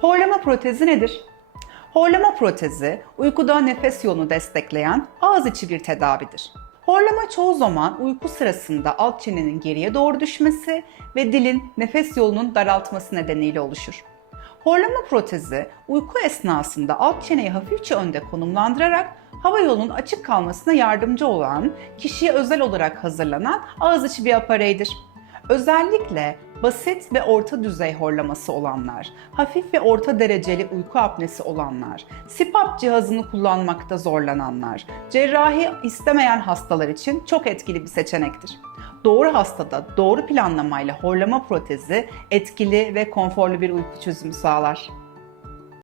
Horlama protezi nedir? Horlama protezi, uykuda nefes yolunu destekleyen ağız içi bir tedavidir. Horlama çoğu zaman uyku sırasında alt çenenin geriye doğru düşmesi ve dilin nefes yolunun daraltması nedeniyle oluşur. Horlama protezi, uyku esnasında alt çeneyi hafifçe önde konumlandırarak hava yolunun açık kalmasına yardımcı olan, kişiye özel olarak hazırlanan ağız içi bir apareydir. Özellikle basit ve orta düzey horlaması olanlar, hafif ve orta dereceli uyku apnesi olanlar, CPAP cihazını kullanmakta zorlananlar, cerrahi istemeyen hastalar için çok etkili bir seçenektir. Doğru hastada doğru planlamayla horlama protezi etkili ve konforlu bir uyku çözümü sağlar.